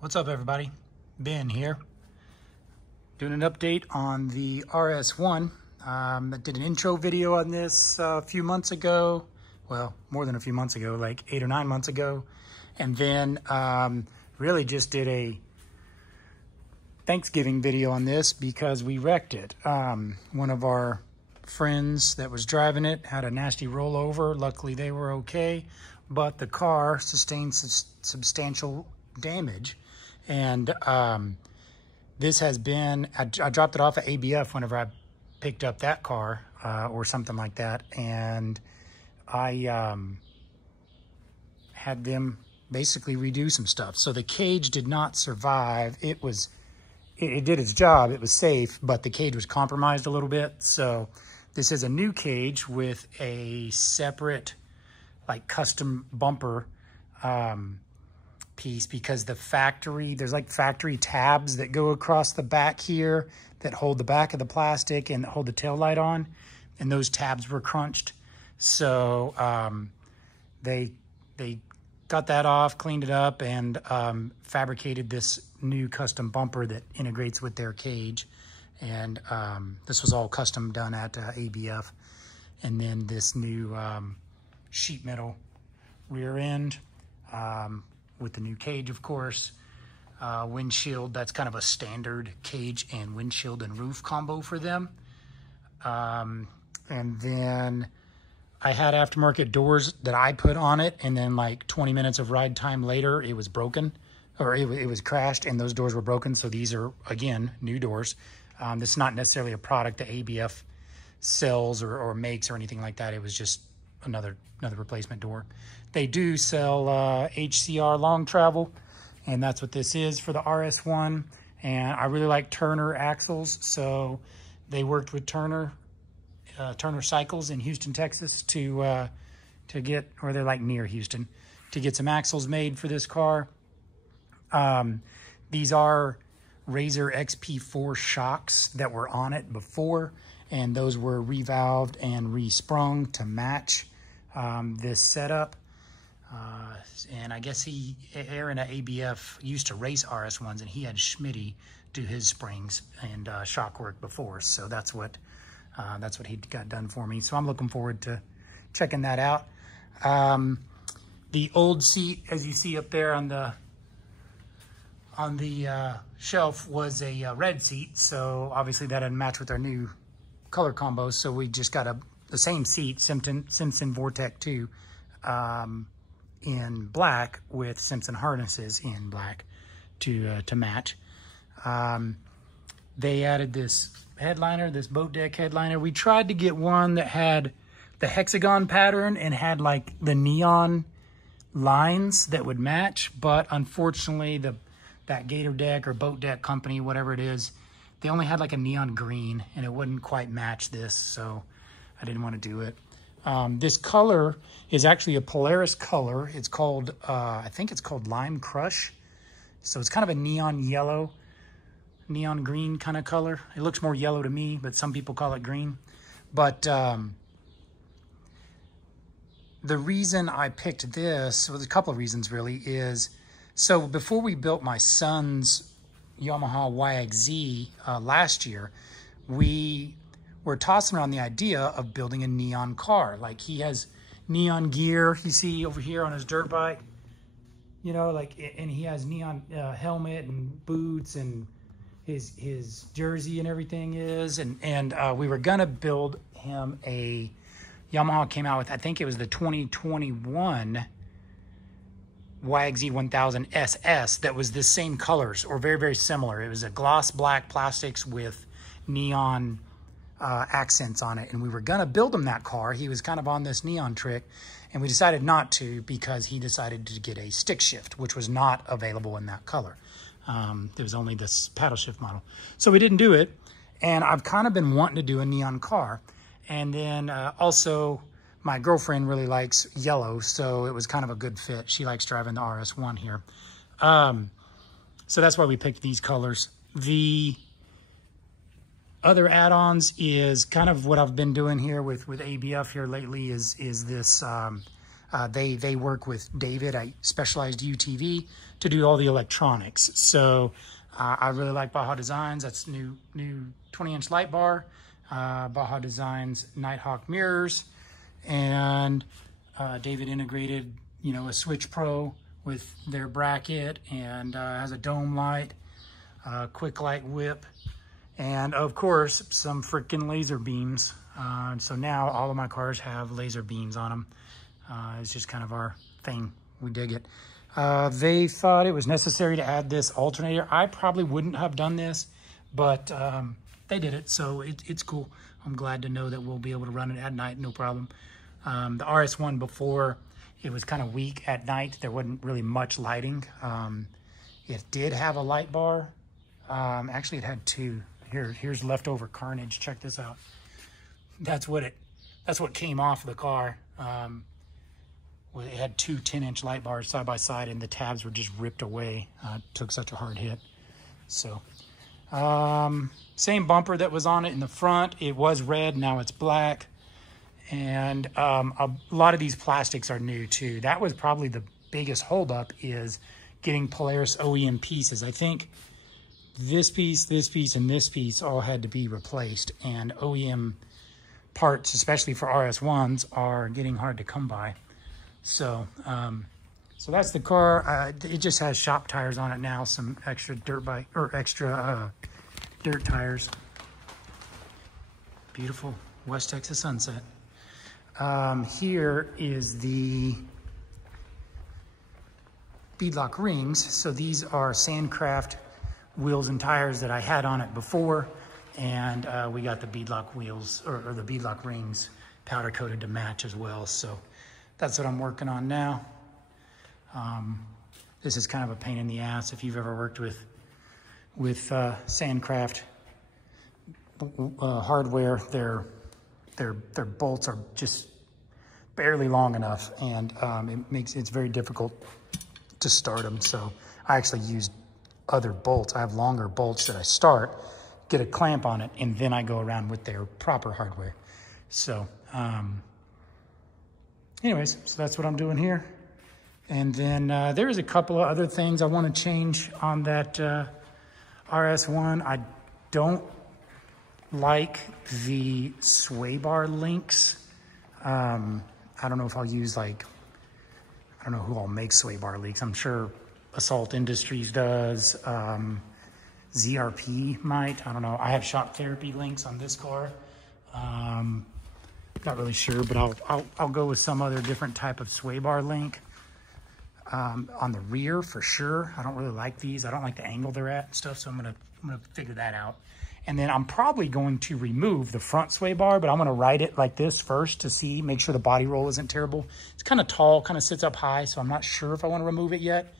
What's up, everybody? Ben here, doing an update on the RS1. I did an intro video on this a few months ago. Well, more than a few months ago, like 8 or 9 months ago. And then really just did a Thanksgiving video on this because we wrecked it. One of our friends that was driving it had a nasty rollover. Luckily, they were okay, but the car sustained substantial damage. And this has been, I dropped it off at ABF whenever I picked up that car or something like that. And I had them basically redo some stuff. So the cage did not survive. It did its job. It was safe, but the cage was compromised a little bit. So this is a new cage with a separate, like, custom bumper piece, because the factory, there's like factory tabs that go across the back here that hold the back of the plastic and hold the tail light on, and those tabs were crunched. So they got that off, cleaned it up, and fabricated this new custom bumper that integrates with their cage. And this was all custom done at ABF. And then this new sheet metal rear end with the new cage, of course. Windshield, that's kind of a standard cage and windshield and roof combo for them. And then I had aftermarket doors that I put on it, and then like 20 minutes of ride time later, it was broken, or it was crashed, and those doors were broken. So these are, again, new doors. This is not necessarily a product that ABF sells or makes or anything like that. It was just another replacement door. They do sell HCR long travel, and that's what this is for the RS1. And I really like Turner axles, so they worked with Turner Cycles in Houston, Texas to get, or they're like near Houston, to get some axles made for this car. These are Razor XP4 shocks that were on it before, and those were revalved and resprung to match this setup. And I guess Aaron at ABF used to race RS1s, and he had Schmitty do his springs and shock work before. So that's what he got done for me. So I'm looking forward to checking that out. The old seat, as you see up there on the shelf, was a red seat. So obviously that didn't match with our new color combos. So we just got the same seat, Simpson Vortec 2, in black with Simpson harnesses in black to match. They added this headliner, this boat deck headliner. We tried to get one that had the hexagon pattern and had like the neon lines that would match, but unfortunately that Gator Deck or Boat Deck company, whatever it is, they only had like a neon green, and it wouldn't quite match this, so I didn't want to do it. This color is actually a Polaris color. It's called, I think it's called Lime Crush. So it's kind of a neon yellow, neon green kind of color. It looks more yellow to me, but some people call it green. But the reason I picked this, well, there's a couple of reasons really, is so before we built my son's Yamaha YXZ last year, we were tossing around the idea of building a neon car. Like, he has neon gear, you see over here on his dirt bike, you know, like, and he has neon helmet and boots, and his jersey and everything is, and we were gonna build him a, Yamaha came out with, I think it was the 2021 YXZ 1000 SS that was the same colors, or very, very similar. It was a gloss black plastics with neon accents on it, and we were gonna build him that car. He was kind of on this neon trick, and we decided not to because he decided to get a stick shift, which was not available in that color. There was only this paddle shift model. So we didn't do it, and I've kind of been wanting to do a neon car. And then also, my girlfriend really likes yellow, so it was kind of a good fit. She likes driving the RS1 here. So that's why we picked these colors. The other add-ons is kind of what I've been doing here with ABF here lately is this They work with David at Specialized UTV to do all the electronics. So I really like Baja Designs. That's new 20-inch light bar, Baja Designs Nighthawk mirrors, and David integrated, you know, a Switch Pro with their bracket, and has a dome light, quick light whip, and of course some freaking laser beams. So now all of my cars have laser beams on them. It's just kind of our thing. We dig it. They thought it was necessary to add this alternator. I probably wouldn't have done this, but they did it, so it's cool. I'm glad to know that we'll be able to run it at night, no problem. The RS1 before, it was kind of weak at night. There wasn't really much lighting. It did have a light bar. Actually, it had two. Here's leftover carnage. Check this out. That's what came off the car. It had two 10-inch light bars side by side, and the tabs were just ripped away. Took such a hard hit. So, same bumper that was on it in the front. It was red, now it's black. And a lot of these plastics are new too. That was probably the biggest holdup, is getting Polaris OEM pieces. I think this piece, and this piece all had to be replaced. And OEM parts, especially for RS1s, are getting hard to come by. So, so that's the car. It just has shop tires on it now, some extra dirt tires. Beautiful West Texas sunset. Here is the beadlock rings. So these are Sandcraft wheels and tires that I had on it before, and we got the beadlock wheels, or the beadlock rings powder coated to match as well. So that's what I'm working on now. This is kind of a pain in the ass if you've ever worked with Sandcraft hardware. Their bolts are just barely long enough, and it's very difficult to start them. So I actually used other bolts. I have longer bolts that I start, get a clamp on it, and then I go around with their proper hardware. So anyways, so that's what I'm doing here. And then there is a couple of other things I want to change on that RS1. I don't like the sway bar links. I don't know if I'll use, like, I don't know who all makes sway bar links. I'm sure Assault Industries does. ZRP might, I don't know. I have Shock Therapy links on this car. Not really sure, but I'll go with some other different type of sway bar link. On the rear for sure. I don't really like these. I don't like the angle they're at and stuff, so I'm gonna figure that out. And then I'm probably going to remove the front sway bar, but I'm gonna ride it like this first to make sure the body roll isn't terrible. It's kind of tall, kind of sits up high, so I'm not sure if I want to remove it yet.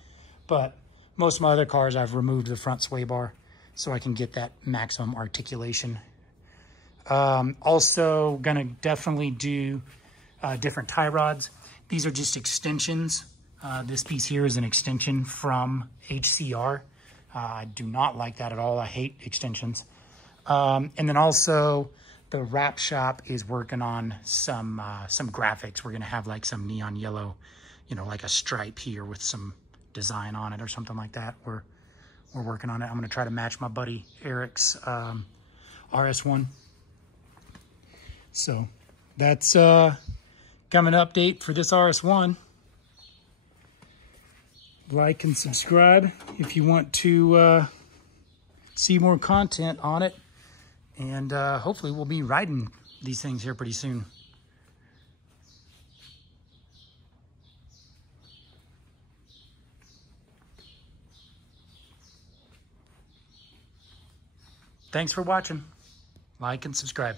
But most of my other cars, I've removed the front sway bar so I can get that maximum articulation. Also gonna definitely do different tie rods. These are just extensions. This piece here is an extension from HCR. I do not like that at all. I hate extensions. And then also the wrap shop is working on some graphics. We're gonna have like some neon yellow, you know, like a stripe here with some design on it or something like that. We're working on it. I'm gonna try to match my buddy Eric's RS1. So that's coming update for this RS1. Like and subscribe if you want to see more content on it. And hopefully we'll be riding these things here pretty soon. Thanks for watching. Like and subscribe.